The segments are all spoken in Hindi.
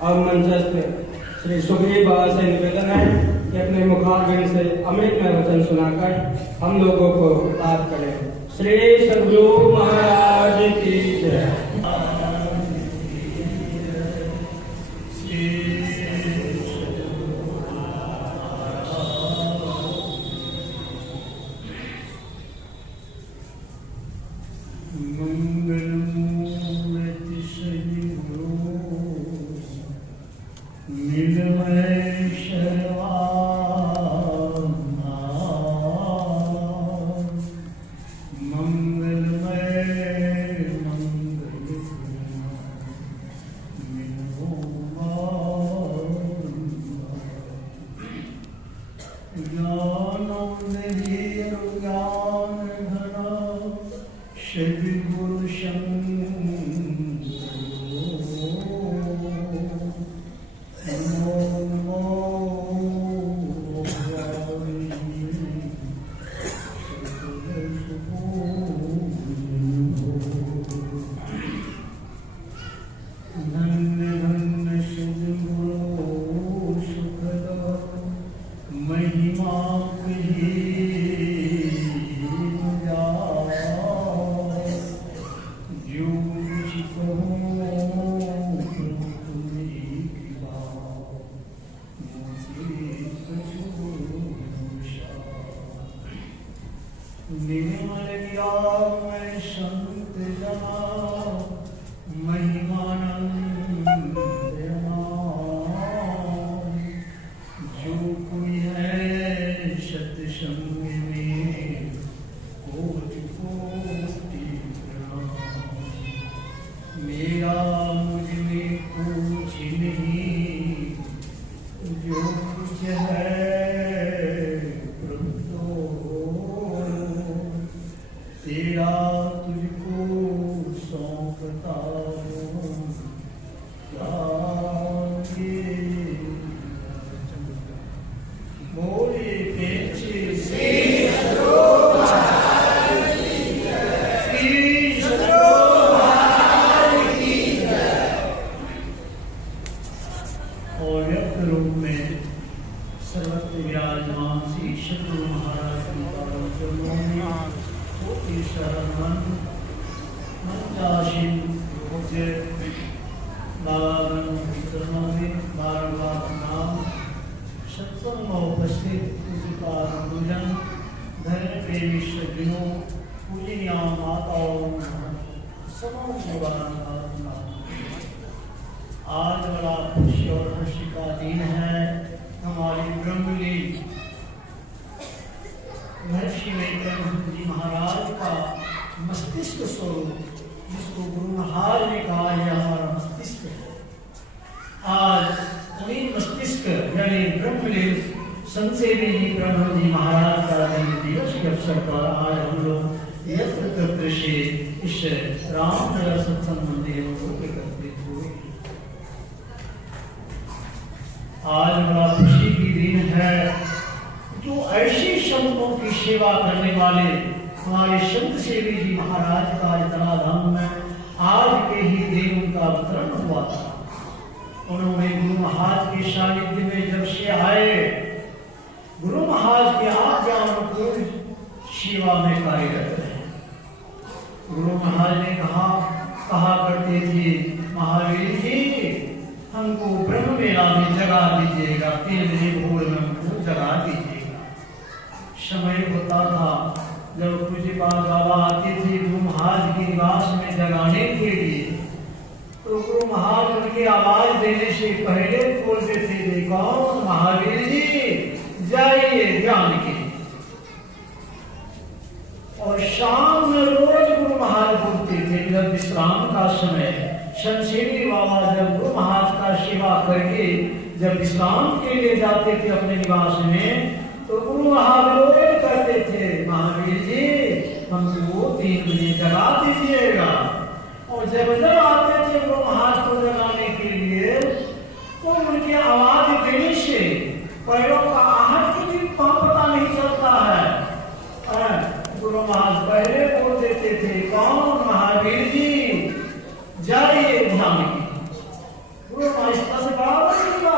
अब मंचस्थ श्री सुग्रीव बाबा से निवेदन है कि अपने मुखारबिंद से अमृतमय वचन सुनाकर हम लोगों को बात करें। श्री सद्गुरु महाराज की जय। आज बड़ा खुशी और खुशी का दिन है। हमारी ब्रह्मली महर्षि वेंकट जी महाराज का मस्तिष्क स्वरूप, जिसको गुरु महाराज ने कहा यह हमारा मस्तिष्क है। आज उन्हीं मस्तिष्क यानी ब्रह्मलीन संसेवी जी ब्रह्म जी महाराज का दिवस के अवसर पर आज हम लोग यत्र तत्र से इस रामनगर सत्संग मंदिर में एकत्रित हुए। आज बड़ा खुशी की दिन है। जो ऐसे संतों की सेवा करने वाले हमारे संत सेवी जी महाराज का इतना धाम में आज के ही दिन उनका अवतरण हुआ था। उन्होंने गुरु महाराज के सानिध्य में जब से आए, गुरु महाराज के आज्ञा अनुकूल सेवा में कार्यरत है। गुरु महाराज ने कहा करते थे, महावीर जी हमको ब्रह्म मेला में जगा दीजिएगा, 3 बजे भोर में हमको जगा दीजिएगा। समय होता था जब पूज्यपाद बाबा आते थे गुरु महाराज के निवास में जगाने के लिए, तो गुरु महाराज उनकी आवाज देने से पहले बोलते थे, कौन महावीर जी जाइए ज्ञान के। और शाम में रोज गुरु महाराज बोलते थे, जब विश्राम का समय, शमशेरी बाबा जब गुरु महाराज का सेवा करके जब विश्राम के लिए जाते थे अपने निवास में, तो गुरु महाराज रोज कहते थे, महावीर जी हमको 3 बजे जगा दीजिएगा। और जब आते थे गुरु महाराज को जगाने के लिए, तो उनकी आवाज देने से पैरों का आहट की भी पता नहीं चलता है। गुरु महाराज पहले बोल देते थे, कौन महावीर जी जाइए ध्यान की। गुरु महाराज से बराबर निकला।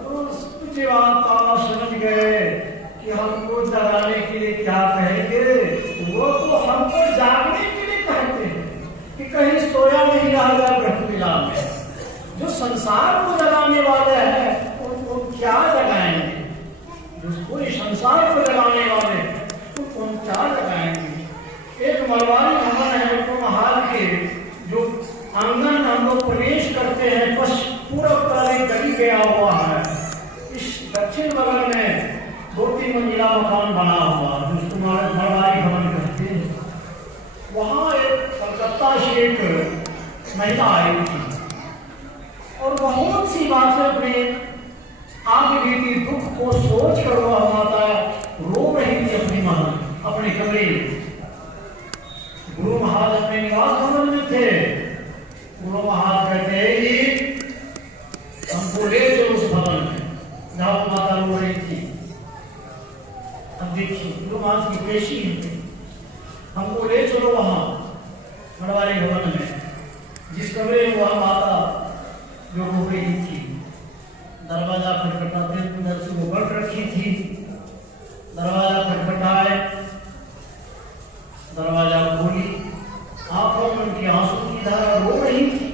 कुछ बात समझ गए कि हमको जगाने के लिए क्या कहेंगे, वो तो हमको जागने के लिए कहते हैं कि कहीं सोया नहीं रह गया ब्रह्मलीला में। जो संसार को जगाने वाले हैं उनको क्या जगाएंगे, जो पूरे संसार को जगाने वाले उनको हम क्या जगाएंगे। एक मरवारी भवन है तो महाल के जो आंगन हम लोग प्रवेश करते हैं, पूरा तरह एक गली गया हुआ है। इस दक्षिण बगल में 2-3 मंजिला मकान बना हुआ जिसको मरवारी भवन कहते हैं। वहां एक कलकत्ता से एक महिला आई थी और बहुत सी बातें अपने आगे बीती दुख को सोच कर वह माता रो रही थी अपनी महल अपने कमरे में। गुरु महाराज अपने निवास भवन में थे। गुरु महाराज कहते हैं हमको ले चलो उस भवन में जहां माता रो रही थी। अब देखिए गुरु महाराज की पेशी हमको ले चलो वहां मरवारी भवन में, जिस कमरे में वह माता जो रो रही थी। दरवाजा खटखटाते अंदर से वो बढ़ रखी थी। दरवाजा खटखटाए, दरवाजा खोली, आंखों में उनकी आंसू की धारा रो रही थी।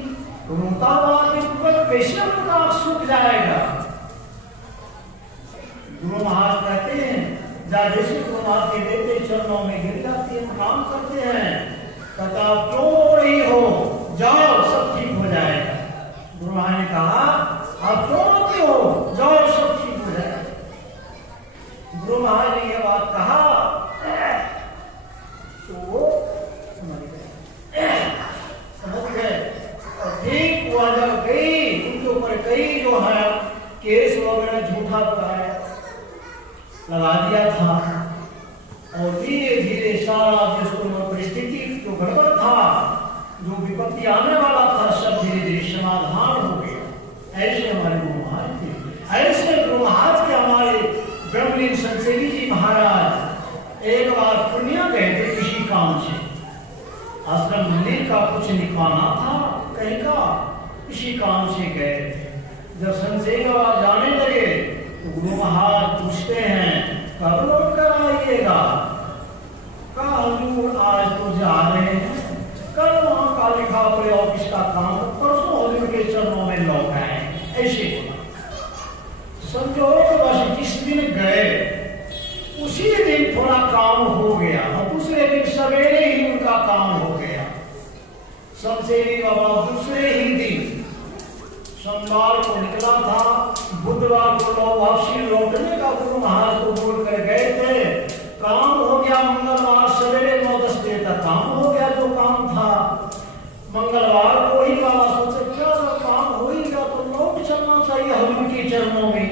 रोता हुआ तुरंत कैसे उनका आंख सूख जाएगा। गुरु महाराज कहते हैं जैसे गुरु महाराज के देते चरणों में गिर जाती है, प्रणाम करते हैं। कहता आप क्यों रो रही हो, जाओ सब ठीक हो जाएगा। गुरु महाराज ने कहा आप क्यों रोते हो, जाओ सब ठीक हो जाएगा। गुरु महाराज ने यह बात कहा तो समझ गए। और ठीक हुआ जब गई उनके ऊपर कई जो है केस वगैरह झूठा लगा दिया था और धीरे धीरे सारा जिसको परिस्थिति जो गड़बड़ था, जो विपत्ति आने वाला था, सब धीरे धीरे समाधान हो गया। ऐसे हमारे गुरु महाराज थे। ऐसे गुरु महाराज के हमारे ब्रह्मलीन संसेवी जी महाराज एक बार पूर्णिया गए थे किसी काम से। आश्रम मंदिर का कुछ निकलवाना था कहीं का, इसी काम से गए थे। जब संसेवी बाबा जाने लगे तो गुरु महाराज पूछते हैं कब लौट कर आइएगा। कहा हजूर आज तो जा रहे हैं, कल वहां का लिखा पड़े ऑफिस का काम, परसों हजूर के चरणों में लौट आए। ऐसे समझो बस जिस दिन गए उसी दिन थोड़ा काम हो गया और दूसरे दिन सवेरे ही उनका काम हो गया। संसेवी बाबा दूसरे ही दिन सोमवार को निकला था, बुधवार को वापसी लौटने का गुरु महाराज को बोल कर गए थे। काम हो गया मंगलवार सवेरे 9-10 बजे तक काम हो गया जो काम था। मंगलवार को ही बाबा सोचे क्या काम हो ही गया तो लौट चलना चाहिए हजूर के चरणों में।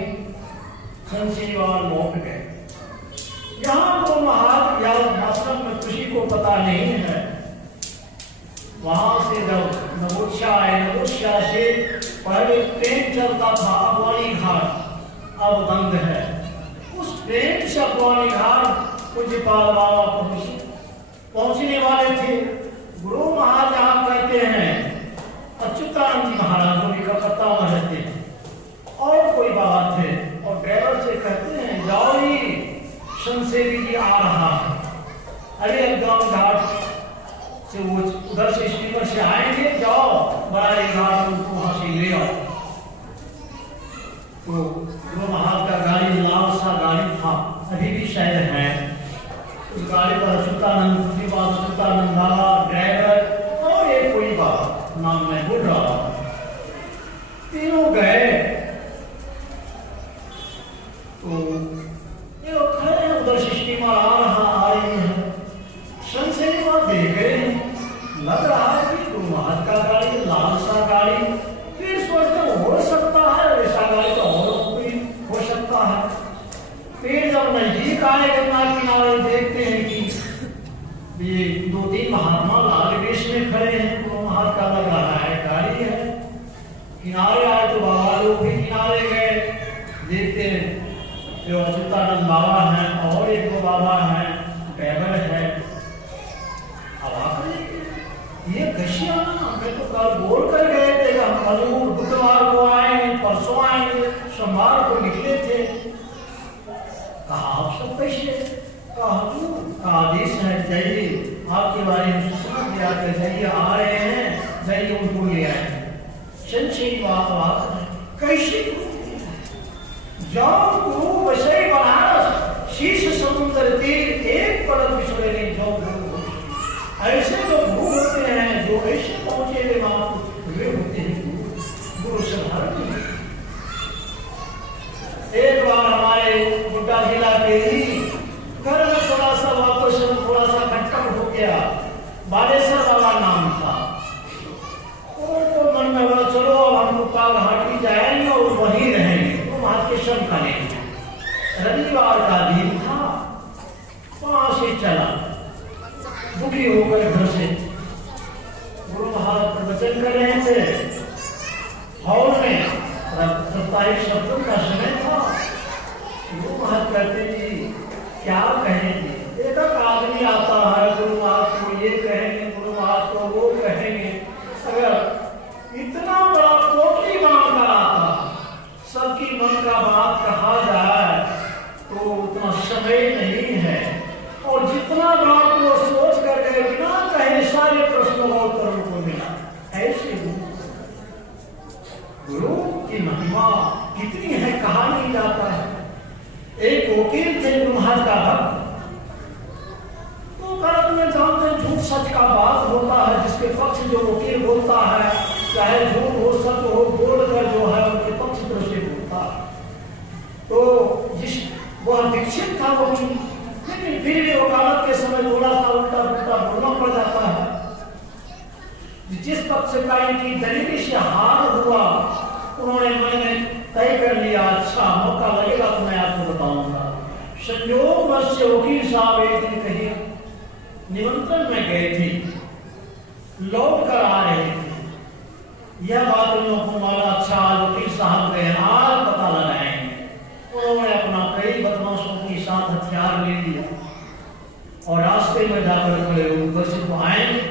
संसेवा लौट गए। यहाँ गुरु महाराज या आश्रम में किसी को पता नहीं है। वहां से जब नवोत्छा आए, नवोत्छा से पहले ट्रेन चलता था अबवानी घाट, अब बंद है। उस ट्रेन से अबवानी घाट पूज्यपाल बाबा पहुंचने वाले थे। गुरु महाराज आप कहते हैं अच्युतानंद जी महाराज जो भी कलकत्ता में रहते हैं और कोई बाबा थे और ड्राइवर से कहते हैं जाओ ही संसेवी जी आ रहा है। अरे एकदम घाट से वो उधर से स्टीमर से आएंगे, जाओ बड़ा घाट उनको वहां से ले आओ। तो गुरु महाराज का गाड़ी लाल सा गाड़ी था, अभी भी शायद है। उस गाड़ी पर अच्युतानंद बाबा ड्राइवर और एक कोई बाबा नाम मैं भूल रहा हूं, तीनों गए। तो ये खड़े उधर से स्टीमर आ रही है। संसेवी बाबा देख रहे हैं, लग रहा है कि गुरु महाराज का गाड़ी लाल सा गाड़ी। फिर सोचते हो सकता है ऐसा गाड़ी तो और कोई हो सकता है। फिर जब नजदीक आए गंगा किनारे देखते हैं कि ये 2-3 महात्मा लाल वेश में खड़े हैं। गुरु महाराज का लग रहा है गाड़ी है। किनारे आए तो बाबा लोग भी किनारे गए। देखते हैं जो अच्युतानंद बाबा हैं और एक दो बाबा हैं, ड्राइवर है। ये घसिया मैं तो कल बोल कर गए थे हम हजूर बुधवार को आपके बारे में सूचना दिया कि जाइए आ रहे हैं, जाइए उनको ले आए। संक्षेप बात कैसे जाओ गुरु वसई बनारस, शीश समुद्र तीर एक पलक बिछड़े नहीं जाओ गुरु। ऐसे जो गुरु होते हैं, जो ऐसे पहुंचे हुए महापुरुष वे होते हैं गुरु साधारण। एक बार हमारे गोड्डा जिला के ही घर में थोड़ा सा वापस थोड़ा सा खटखट हो गया। बालेश्वर बाबा नाम था। तो मन में बोला चलो हम गोपाल घाटी जाएंगे और वहीं रहेंगे, तो वहां के शम करेंगे। रविवार का दिन था, वहां से चला दुखी होकर घर से। गुरु महाराज प्रवचन कर रहे थे हॉल में, साप्ताहिक शब्दों का समय था। गुरु महाराज कहते जी क्या कहेंगे? एक आदमी आता है, गुरु महाराज को ये कहेंगे, गुरु महाराज को वो कहेंगे। अगर इतना बड़ा कोटली मांग कर आता, सबकी मन का बात कहा जाए तो उतना समय नहीं है। और जितना बात वो सोच कर गए बिना कहे सारे प्रश्नों का उत्तर उनको मिला। ऐसे गुरु की महिमा कितनी है कहा नहीं जाता है। एक वकील थे गुरु महाराज का भक्त, तो भारत में जानते झूठ सच का बात होता है, जिसके पक्ष जो वकील बोलता है, चाहे झूठ हो सच हो, बोलकर जो है उनके पक्ष तरफ से बोलता है। तो जिस वह दीक्षित था वकील, लेकिन फिर भी वकालत के समय थोड़ा सा उल्टा पुल्टा बोलना पड़ जाता है। जिस पक्ष का इनकी दलील से हार हुआ, उन्होंने मन में तय कर लिया अच्छा मौका लगेगा तो मैं आपको बताऊंगा। संयोग वर्ष से वकील साहब एक दिन कहीं निमंत्रण में गए थे, लौट कर आ रहे थे। यह बात उन लोगों को माला अच्छा वकील साहब गए, आज पता लगाएंगे। उन्होंने अपना कई बदमाशों के साथ हथियार ले लिया और रास्ते में जाकर खड़े ऊपर से तो आएंगे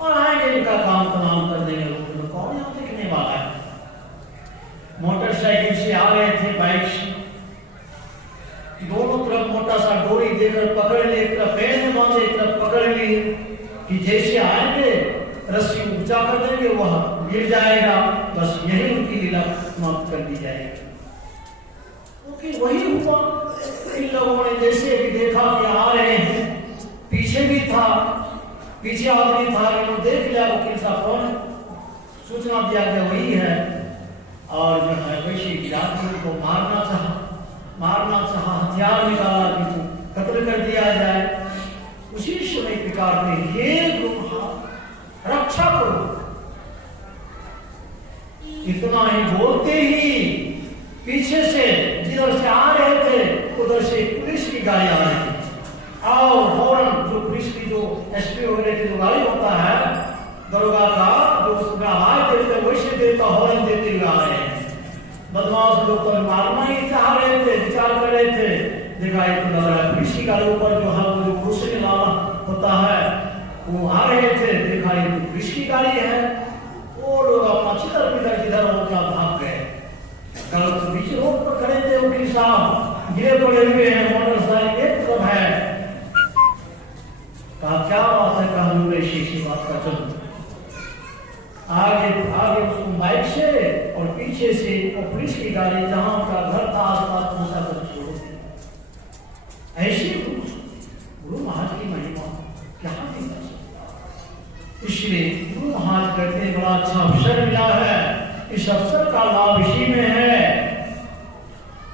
और आएंगे इनका काम तमाम कर देंगे। लोग कौन यहाँ दिखने वाला है? मोटरसाइकिल से आ रहे थे, बाइक से, दोनों तरफ मोटा सा डोरी देकर पकड़ लिए, एक तरफ पैर में बांधे, एक तरफ पकड़ लिए कि जैसे आएंगे रस्सी ऊंचा कर देंगे वह गिर जाएगा, बस यही उनकी लीला समाप्त कर दी जाएगी। क्योंकि वही हुआ। इन लोगों ने जैसे भी देखा कि आ रहे हैं, पीछे भी था, पीछे आदमी था, इन्होंने देख लिया वकील साहब कौन, सूचना दिया गया वही है। और जो है वैसे गिराती को मारना चाहा, हथियार निकाला कि कत्ल कर दिया जाए। उसी समय पुकारते हे गुरु रक्षा करो। इतना ही बोलते ही पीछे से जिधर से आ रहे थे उधर से पुलिस की गाड़ी आ रही थी। और फौरन जो पुलिस की जो एसपी वगैरह की जो गाड़ी होता है दरोगा का, जो उसमें आवाज देते वैसे देता हॉर्न देते हुए आ रहे हैं। बदमाश लोग तो मारना ही चाह रहे थे, विचार कर रहे थे। देखा ये तो लग रहा है पुलिस की गाड़ी ऊपर जो है वो जो रोशनी वाला होता है वो आ रहे थे। देखा ये तो पुलिस की गाड़ी है। वो लोग अपना चितर पितर किधर होकर भाग गए। गलत बीच रोड पर खड़े थे वकील साहब, गिरे पड़े हुए हैं, मोटरसाइकिल एक तरफ है। कहा क्या बात है, कहा शीशी बात का चलो। आगे उसको बाइक से और पीछे से और पुलिस की गाड़ी जहां उनका घर था आसपास पहुंचा कर छोड़ दी। ऐसी गुरु महाराज की महिमा क्या नहीं कर सकता। इसलिए गुरु महाराज कहते हैं बड़ा अच्छा अवसर मिला है। इस अवसर का लाभ इसी में है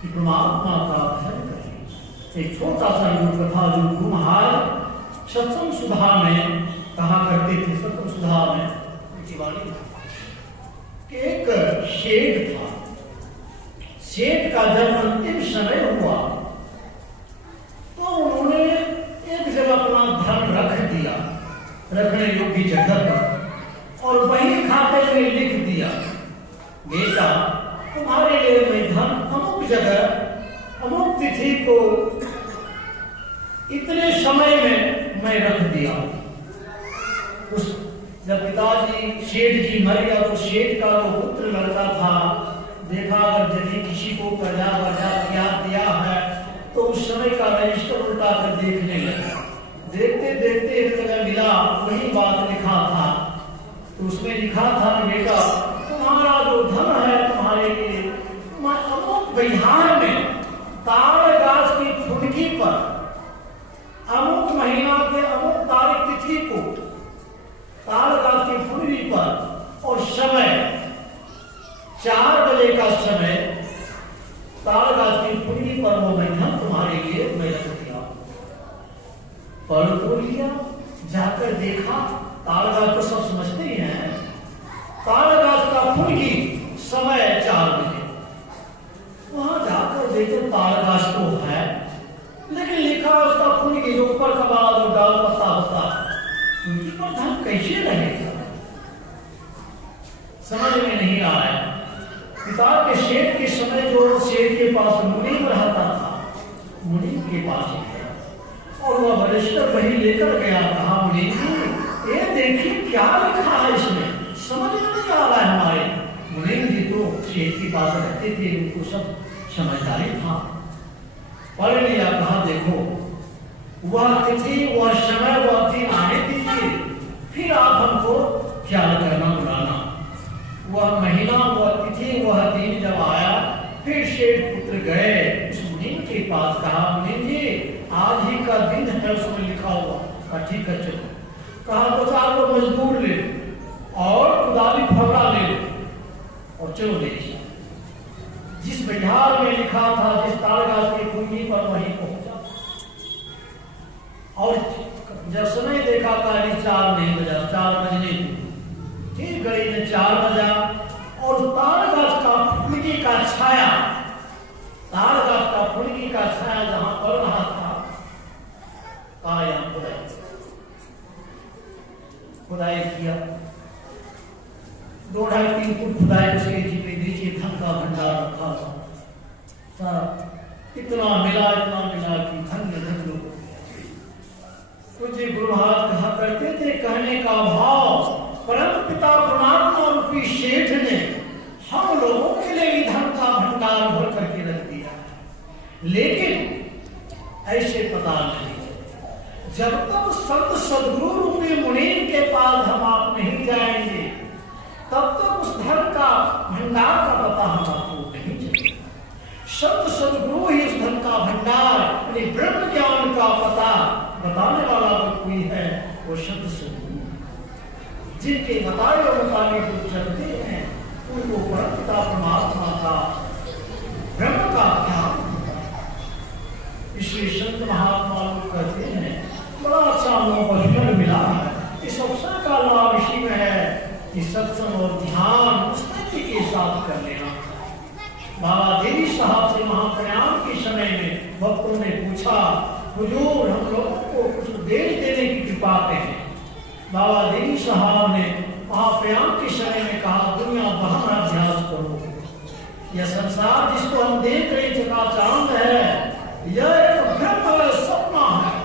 कि परमात्मा का भजन करें। एक छोटा सा युग कथा जो गुरु महाराज सत्संग सुधा में कहा करते थे। सत्संग सुधा में एक शेठ था। शेठ का जब अंतिम समय हुआ तो उन्होंने एक जगह अपना धन रख दिया, रखने योग्य जगह पर, और वही खाते में लिख दिया बेटा तुम्हारे लिए मैं धन अमुक जगह अमुक तिथि को इतने समय में मैं रख दिया। उस जब पिताजी सेठ जी मर गया तो सेठ का जो पुत्र लड़का था, देखा अगर यदि किसी को कर्जा वर्जा दिया है तो उस समय का रजिस्टर उल्टा कर देखने लगा। देखते देखते एक जगह मिला, वही बात लिखा था। तो उसमें लिखा था बेटा, तुम्हारा जो धन है तुम्हारे लिए अमुक बिहार में ताड़ गाछ की फुटकी पर अमुक महीना के अमुक तारीख तिथि को ताड़ गाछ की फुटकी पर और समय 4 बजे का समय ताड़ गाछ की फुटकी पर वो धन तुम्हारे लिए मैं रख दिया। पढ़ तो लिया, जाकर देखा, ताड़ गाछ तो सब समझते ही हैं, ताड़ गाछ का फुटकी समय 4 बजे। वहां जाकर देखे ताड़ गाछ तो है, लेकिन लिखा उसका फुटकी जो ऊपर का वाला जो डाल पत्ता होता उनकी पर धन कैसे रहेगा, समझ में नहीं आ रहा है। पिता के शेठ के समय जो शेठ के पास मुनीम रहता था, मुनीम के पास ही है, और वह वरिष्ठ वही लेकर गया। कहा मुनीम ये देखिए क्या लिखा है इसमें, समझ में नहीं आ रहा है। हमारे मुनीम जी तो शेठ के पास रहते थे, उनको सब समझदारी था। पढ़ लिया, कहा देखो वह तिथि वह समय वह दिन आने दीजिए, फिर आप हमको ख्याल करना बुलाना। वह महीना वह तिथि वह दिन जब आया, फिर शेठ पुत्र गए उस मुनीम के पास। कहा मुनीम जी आज ही का दिन है, उसमें लिखा हुआ। कहा ठीक है चलो। कहा 2-4 लोग मजदूर ले और कुदाली फबरा ले और चलो देखिए। जिस बिहार में लिखा था, जिस ताड़ गाछ की फुटकी पर वहीं पहुंचा, और जब समय देखा करीब 4 नहीं बजा, 4 बजने ठीक घड़ी में 4 बजा, और ताड़ गाछ का फुटकी का छाया, ताड़ गाछ का फुटकी का छाया जहां पड़ रहा था, खुदाई किया। 2-2.5-3 फुट खुदाई, उसके नीचे धन का भंडार रखा था सारा। इतना मिला कि धन लोग तुझे गुरु महाराज कहा करते थे, कहने का भाव परम पिता परमात्मा रूपी शेठ ने हम लोगों के लिए भी धन का भंडार भर करके रख दिया। लेकिन ऐसे पता नहीं, जब तक संत सदगुरु रूपी मुनीम के पास हम आप नहीं जाएंगे, तब तक उस धन का भंडार का पता हम आपको नहीं चलेगा। संत सदगुरु ही उस धन का भंडार, यानी ब्रह्म ज्ञान का पता बताने वाला तो कोई है, वो संत सदगुरु। जिनके बताए और बताने को चलते हैं, उनको परम पिता परमात्मा का ब्रह्म का ज्ञान। इसलिए संत महात्मा लोग कहते हैं, बड़ा अच्छा हम लोगों को अवसर मिला है। इस अवसर का लाभ इसी में है कि सत्संग और ध्यान स्थिति के साथ कर लेना। बाबा देवी साहब से महाप्रयाण के समय में भक्तों ने पूछा, हुजूर हम लोगों को कुछ उपदेश देने की कृपा करें। बाबा देवी साहब ने महाप्रयाण के समय में कहा, दुनिया बहन अभ्यास करो। यह संसार जिसको हम देख रहे चकाचौंध है, यह एक भ्रम सपना है।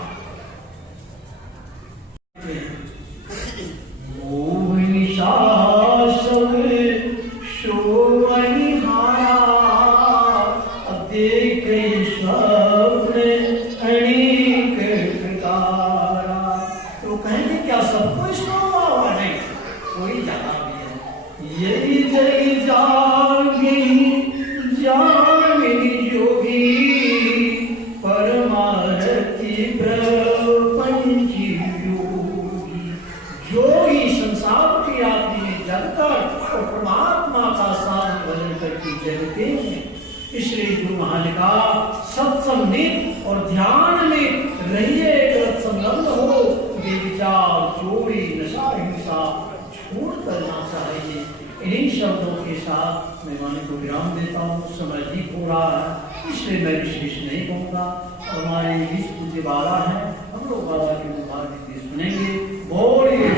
तो कहेंगे क्या सबको इसमें हुआ नहीं, कोई जगह भी है। यही जगी जागी योगी परमारती प्रपंची योगी। योगी संसार की आदमी में जगकर और परमात्मा का साथ भजन करके जगते हैं। इसलिए गुरु महाराज का सत्संग में और ध्यान में रहिए, संलग्न हो। ये विचार चोरी नशा हिंसा छोड़ करना चाहिए। इन्हीं शब्दों के साथ मैं वाणी को विराम देता हूँ। समय ठीक हो रहा है, इसलिए मैं विशेष नहीं कहूँगा। हमारे बीच पूज्य बाबा है, हम लोग बाबा की मुबारक सुनेंगे। बोलिए